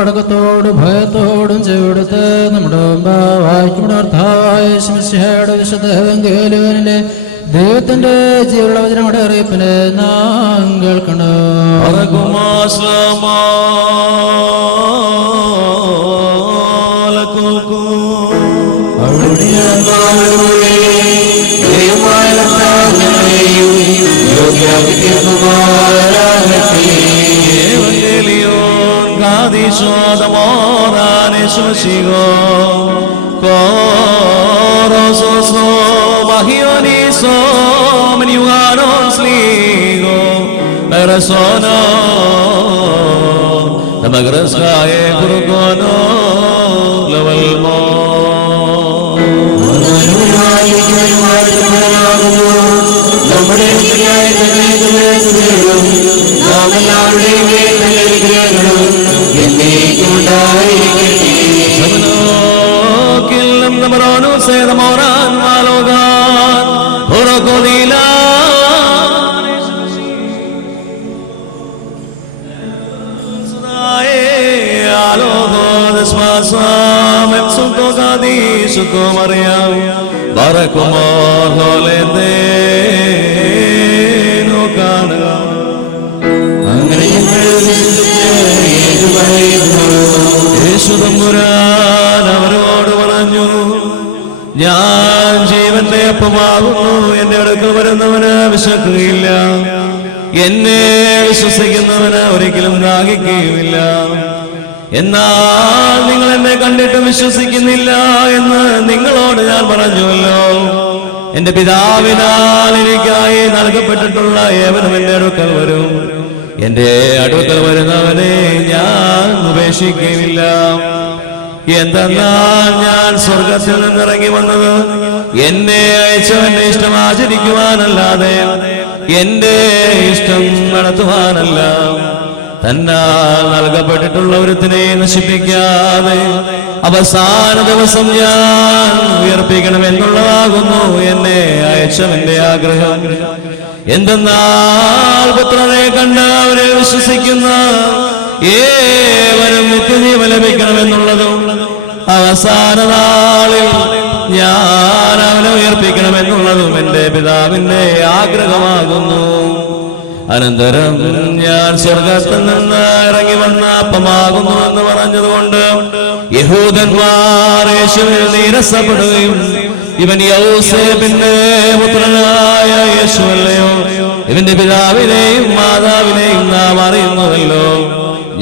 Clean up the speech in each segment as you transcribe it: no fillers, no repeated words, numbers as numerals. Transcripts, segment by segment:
അടക്കത്തോടും ഭയത്തോടും ചെവിടുത്ത് നമ്മുടെ വായിക്കുമ്പോഴായ വിശുദ്ധ ദൈവത്തിന്റെ ജീവനുള്ള വചനങ്ങളുടെ അറിയിപ്പിനെ നാം കേൾക്കണം. Sono the Magraskaye Gurukono Lavalmo Killam the Marano say the Moran Malogan Horokodila Barakumar Holende no Kana Yeshudamura Navarodu Valanju Yan Jivante Pamagu and Nerakavarandavana Vishakilla Yenne Susaganavana Orikilam Nagikilla എന്നാൽ നിങ്ങൾ എന്നെ കണ്ടിട്ട് വിശ്വസിക്കുന്നില്ല എന്ന് നിങ്ങളോട് ഞാൻ പറഞ്ഞുവല്ലോ. എന്റെ പിതാവിനാൽ എനിക്കായി നൽകപ്പെട്ടിട്ടുള്ള ഏവനും എന്റെ അടുക്കൽ വരും. എന്റെ അടുക്കൽ വരുന്നവനെ ഞാൻ ഉപേക്ഷിക്കുകയില്ല. എന്തെന്നാൽ ഞാൻ സ്വർഗത്തിൽ നിന്നിറങ്ങി വന്നത് എന്നെ അയച്ചവന്റെ ഇഷ്ടം ആചരിക്കുവാനല്ലാതെ എന്റെ ഇഷ്ടം നടത്തുവാനല്ല. തന്നാൽ നൽകപ്പെട്ടിട്ടുള്ള ഒരുത്തിനെ നശിപ്പിക്കാതെ അവസാന ദിവസം ഞാൻ ഉയർപ്പിക്കണമെന്നുള്ളതാകുന്നു എന്നെ അയച്ചവന്റെ ആഗ്രഹം. എന്തെന്നാൽ പുത്രനെ കണ്ട് അവരെ വിശ്വസിക്കുന്ന ഏവരും നിത്യജീവൻ ലഭിക്കണമെന്നുള്ളതും അവസാന നാളിൽ ഞാൻ അവനെ ഉയർപ്പിക്കണമെന്നുള്ളതും എന്റെ പിതാവിന്റെ ആഗ്രഹമാകുന്നു. അനന്തരം ഞാൻ സ്വർഗത്തിൽ നിന്ന് ഇറങ്ങി വന്ന അപ്പമാകുന്നു എന്ന് പറഞ്ഞതുകൊണ്ട് യഹൂദന്മാർ യേശുവിൽ നീരസപ്പെടുകയും ഇവൻ യൗസേപ്പിന്റെ പുത്രനായ യേശുവല്ലയോ, ഇവന്റെ പിതാവിനെയും മാതാവിനെയും നാം അറിയുന്നുവല്ലോ,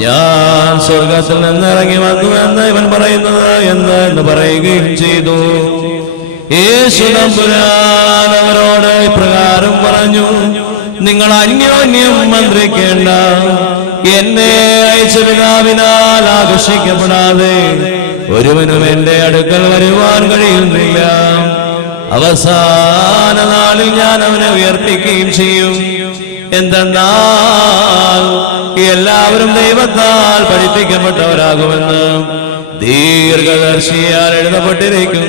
ഞാൻ സ്വർഗത്തിൽ നിന്ന് ഇറങ്ങി വന്നു എന്ന് ഇവൻ പറയുന്നത് എന്ന് പറയുകയും ചെയ്തു. യേശു തമ്പുരാൻ അവരോട് ഇപ്രകാരം പറഞ്ഞു, നിങ്ങൾ അന്യോന്യം മന്ത്രിക്കേണ്ട. എന്നെ അയച്ച പിതാവിനാൽ ആകർഷിക്കപ്പെടാതെ ഒരുവനും എന്റെ അടുക്കൽ വരുവാൻ കഴിയുന്നില്ല. അവസാന നാളിൽ ഞാൻ അവനെ ഉയർപ്പിക്കുകയും ചെയ്യും. എന്തെന്നാൽ എല്ലാവരും ദൈവത്താൽ പഠിപ്പിക്കപ്പെട്ടവരാകുമെന്ന് ദീർഘദർശിയാൽ എഴുതപ്പെട്ടിരിക്കുന്നു.